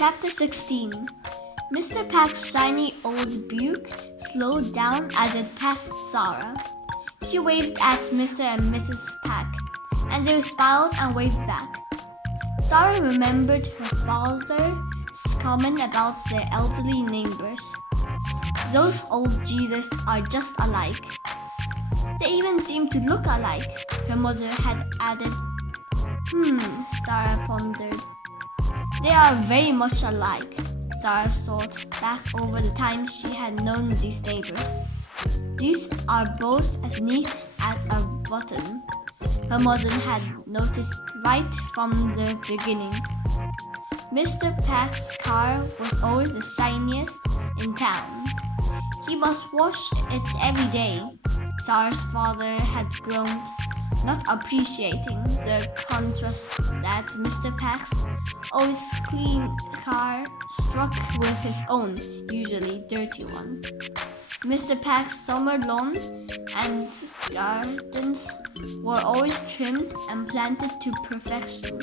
Chapter 16. Mr. Pack's shiny old Buick slowed down as it passed Sara. She waved at Mr. and Mrs. Pack, and they smiled and waved back. Sara remembered her father's comment about their elderly neighbors. Those old Jesus are just alike. They even seem to look alike, her mother had added. Sara pondered. They are very much alike, Sara thought back over the time she had known these neighbors. These are both as neat as a button, her mother had noticed right from the beginning. Mr. Pack's car was always the shiniest in town. He must wash it every day, Sara's father had groaned, not appreciating the contrast that Mr. Pack's always clean car struck with his own, usually dirty one. Mr. Pack's summer lawn and gardens were always trimmed and planted to perfection,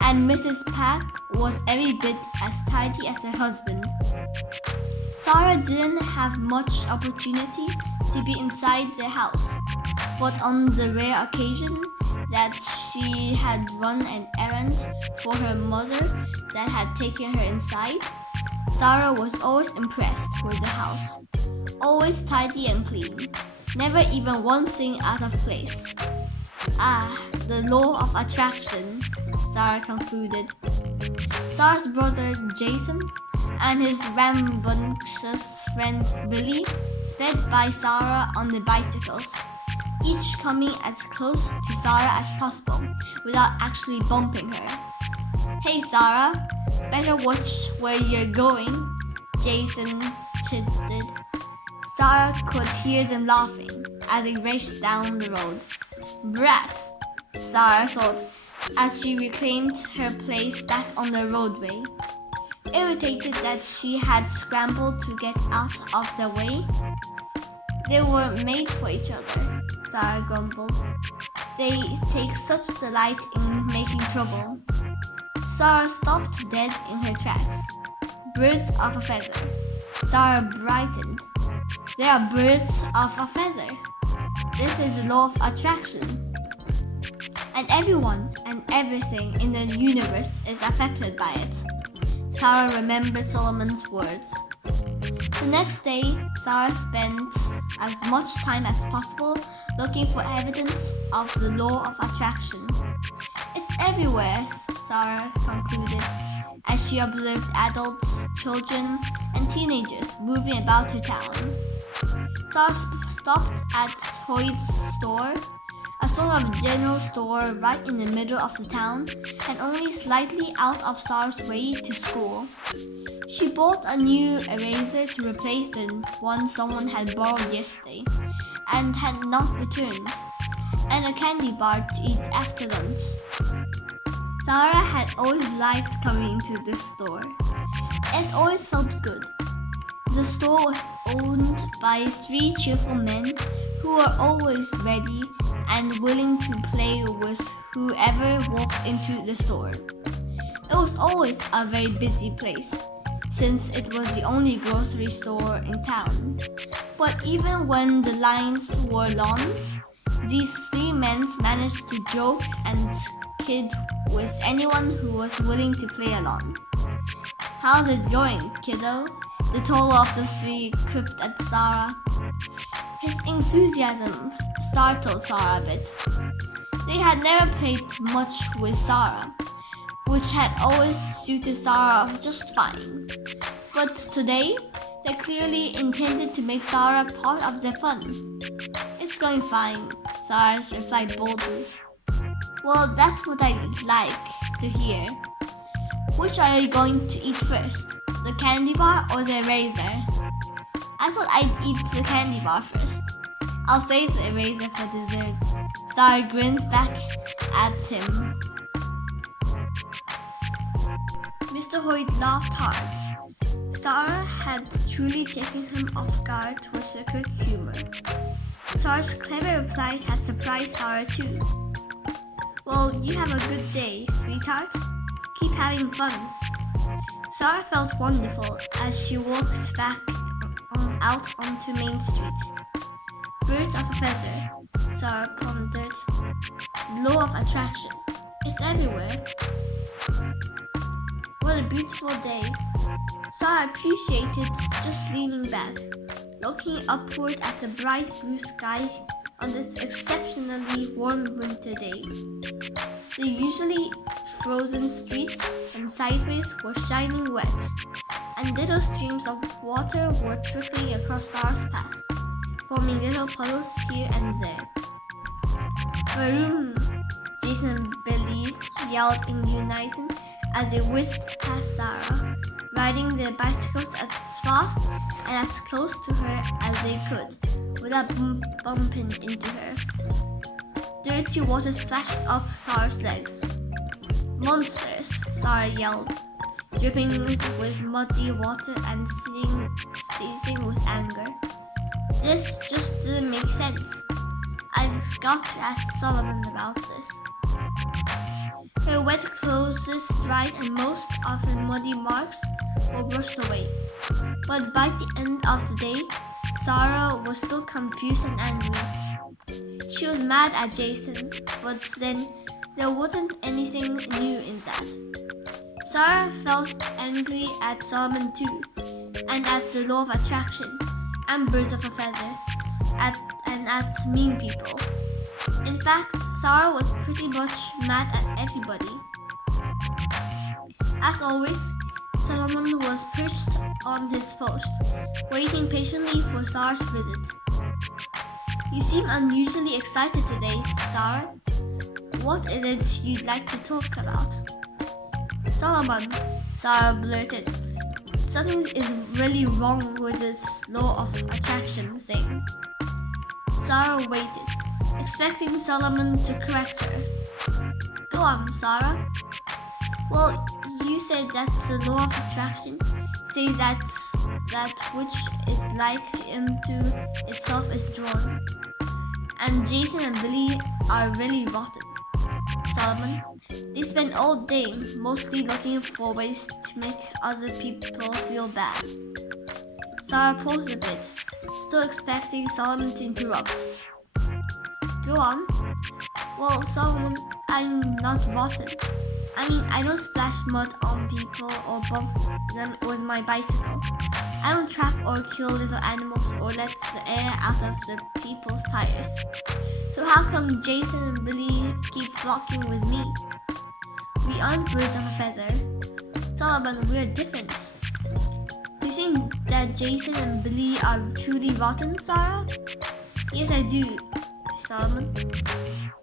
and Mrs. Pack was every bit as tidy as her husband. Sara didn't have much opportunity to be inside their house, but on the rare occasion that she had run an errand for her mother that had taken her inside, Sara was always impressed with the house. Always tidy and clean, never even one thing out of place. The law of attraction, Sara concluded. Sara's brother Jason and his rambunctious friend Billy sped by Sara on the bicycles, each coming as close to Sara as possible without actually bumping her. "Hey Sara, better watch where you're going," Jason chided. Sara could hear them laughing as they raced down the road. "Brat," Sara thought as she reclaimed her place back on the roadway. Irritated that she had scrambled to get out of the way. "They were made for each other," Sara grumbled. "They take such delight in making trouble." Sara stopped dead in her tracks. "Birds of a feather." Sara brightened. "They are birds of a feather. This is the law of attraction. And everyone and everything in the universe is affected by it." Sara remembered Solomon's words. The next day, Sara spent as much time as possible looking for evidence of the law of attraction. "It's everywhere," Sara concluded, as she observed adults, children, and teenagers moving about her town. Sara stopped at Hoyt's store, a sort of general store right in the middle of the town and only slightly out of Sara's way to school. She bought a new eraser to replace the one someone had borrowed yesterday and had not returned, and a candy bar to eat after lunch. Sara had always liked coming to this store. It always felt good. The store was owned by 3 cheerful men who were always ready and willing to play with whoever walked into the store. It was always a very busy place, since it was the only grocery store in town. But even when the lines were long, these 3 men managed to joke and kid with anyone who was willing to play along. "How's it going, kiddo?" the taller of the 3 quipped at Sara. His enthusiasm startled Sara a bit. They had never played much with Sara, which had always suited Sara just fine. But today, they clearly intended to make Sara part of their fun. "It's going fine," Sara replied boldly. "Well, that's what I'd like to hear. Which are you going to eat first, the candy bar or the eraser?" "I thought I'd eat the candy bar first. I'll save the eraser for dessert." Sara grinned back at him. Mr. Hoyt laughed hard. Sara had truly taken him off guard with her quick humor. Sara's clever reply had surprised Sara too. "Well, you have a good day, sweetheart. Keep having fun." Sara felt wonderful as she walked back out onto Main Street. Birds of a feather, Sara pondered. The law of attraction. It's everywhere. What a beautiful day. Sara appreciated just leaning back, looking upward at the bright blue sky on this exceptionally warm winter day. The usually frozen streets and sideways were shining wet, and little streams of water were trickling across Sara's path, forming little puddles here and there. Vroom! Jason and Billy yelled in unison as they whisked past Sara, riding their bicycles as fast and as close to her as they could, without bumping into her. Dirty water splashed up Sara's legs. Monsters, Sara yelled, dripping with muddy water and seething with anger. This just didn't make sense. I've got to ask Solomon about this. Her wet clothes dried and most of her muddy marks were brushed away. But by the end of the day, Sara was still confused and angry. She was mad at Jason, but then there wasn't anything new in that. Sara felt angry at Solomon too, and at the law of attraction, and birds of a feather, and at mean people. In fact, Sara was pretty much mad at everybody. As always, Solomon was perched on his post, waiting patiently for Sara's visit. You seem unusually excited today, Sara. What is it you'd like to talk about? Solomon, Sara blurted. Something is really wrong with this law of attraction thing. Sara waited, expecting Solomon to correct her. Go on, Sara. Well, you said that the law of attraction says that which is like into itself is drawn. And Jason and Billy are really rotten. Solomon, they spend all day mostly looking for ways to make other people feel bad. Sara paused a bit, still expecting Solomon to interrupt. Go on. Well, Solomon, I'm not rotten. I mean, I don't splash mud on people or bump them with my bicycle. I don't trap or kill little animals or let the air out of the people's tires. So how come Jason and Billy keep flocking with me? We aren't birds of a feather. Solomon, we're different. Do you think that Jason and Billy are truly rotten, Sara? Yes, I do, Solomon.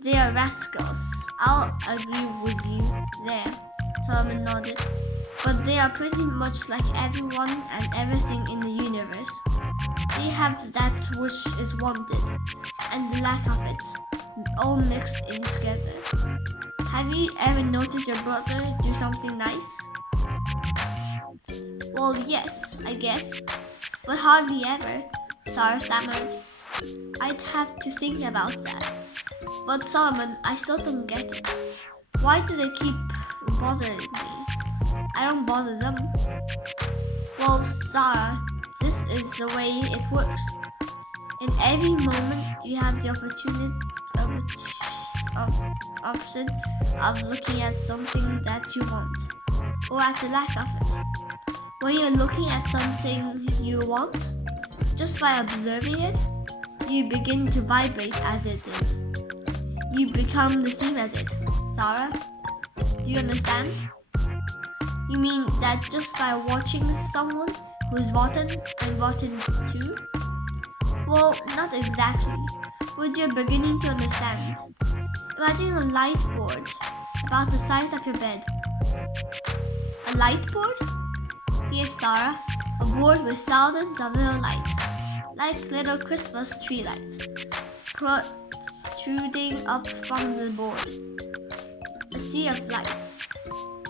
They are rascals. I'll agree with you there, Solomon nodded. But they are pretty much like everyone and everything in the universe. They have that which is wanted, and the lack of it, all mixed in together. Have you ever noticed your brother do something nice? Well, yes, I guess, but hardly ever, Sara stammered. I'd have to think about that. But Solomon, I still don't get it. Why do they keep bothering me? I don't bother them. Well, Sara, this is the way it works. In every moment, you have the option of looking at something that you want, or at the lack of it. When you're looking at something you want, just by observing it, you begin to vibrate as it is. You become the same as it. Sara, do you understand? You mean that just by watching someone who's rotten and rotten too? Well, not exactly, but you're beginning to understand. Imagine a light board about the size of your bed. A light board? Yes, Sara, a board with thousands of little lights, like little Christmas tree lights, protruding up from the board. A sea of lights.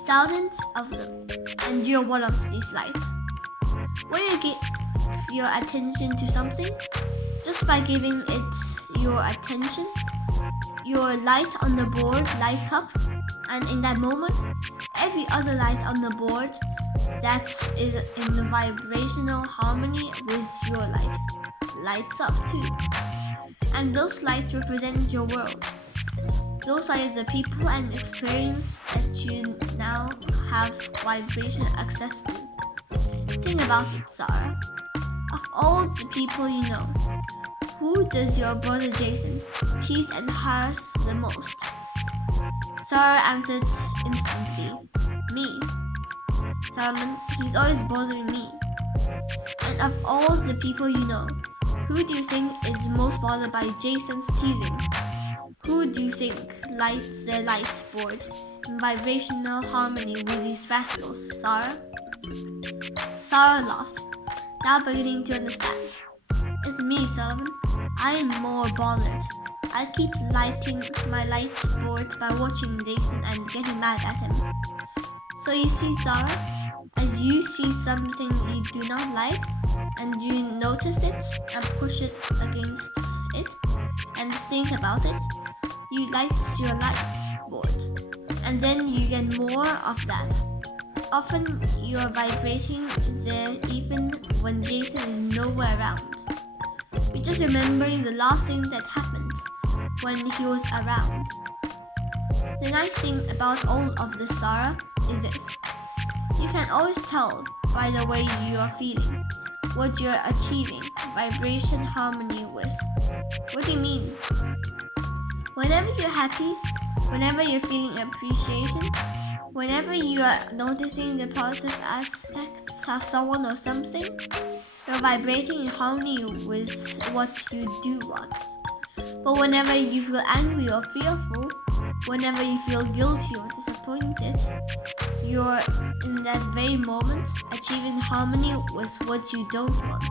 Thousands of them, and you're one of these lights. When you give your attention to something, just by giving it your attention, your light on the board lights up, and in that moment, every other light on the board that is in vibrational harmony with your light lights up too. And those lights represent your world. Those are the people and experience that you now have vibrational access to. Think about it, Sarah. Of all the people you know, who does your brother Jason tease and harass the most? Sarah answered instantly, me. Solomon, he's always bothering me. And of all the people you know, who do you think is most bothered by Jason's teasing? Who do you think lights their light board in vibrational harmony with these rascals, Sarah? Sarah laughed, now beginning to understand. It's me, Solomon. I am more bothered. I keep lighting my light board by watching Jason and getting mad at him. So you see, Sarah, as you see something you do not like, and you notice it and push it against it, and think about it, you light your light board, and then you get more of that. Often you are vibrating there even when Jason is nowhere around. You're just remembering the last thing that happened when he was around. The nice thing about all of this, Sarah, is this. You can always tell by the way you are feeling what you're achieving vibration harmony with. What do you mean? Whenever you're happy, whenever you're feeling appreciation, whenever you are noticing the positive aspects of someone or something, you're vibrating in harmony with what you do want. But whenever you feel angry or fearful, whenever you feel guilty or disappointed, you're in that very moment achieving harmony with what you don't want.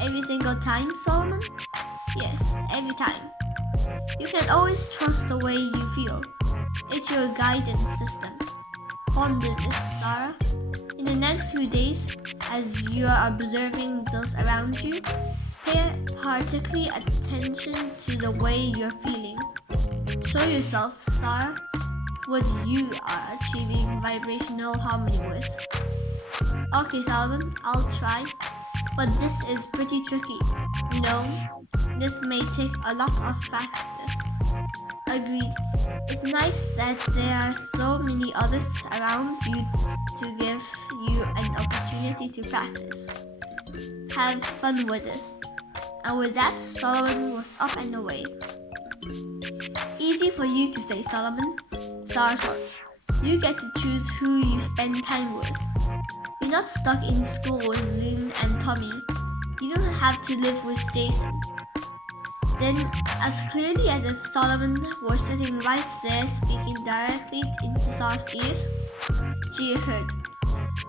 Every single time, Solomon? Yes, every time. You can always trust the way you feel. It's your guidance system. Ponder this, Sarah. In the next few days, as you are observing those around you, pay particularly attention to the way you're feeling. Show yourself, Sarah, what you are achieving vibrational harmony with. Okay, Solomon, I'll try, but this is pretty tricky. You know, this may take a lot of practice. Agreed. It's nice that there are so many others around you to give you an opportunity to practice. Have fun with this. And with that, Solomon was up and away. Easy for you to say, Solomon. Sarah thought. You get to choose who you spend time with. You're not stuck in school with Lynn and Tommy. You don't have to live with Jason. Then, as clearly as if Solomon were sitting right there speaking directly into Sarah's ears, she heard,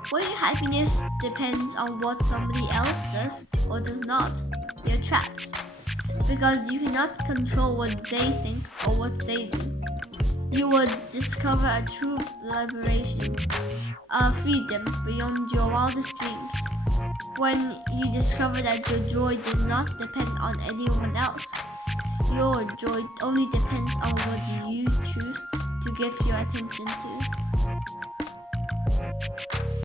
when your happiness depends on what somebody else does or does not, you're trapped. Because you cannot control what they think or what they do. You will discover a true liberation, a freedom beyond your wildest dreams. When you discover that your joy does not depend on anyone else, your joy only depends on what you choose to give your attention to.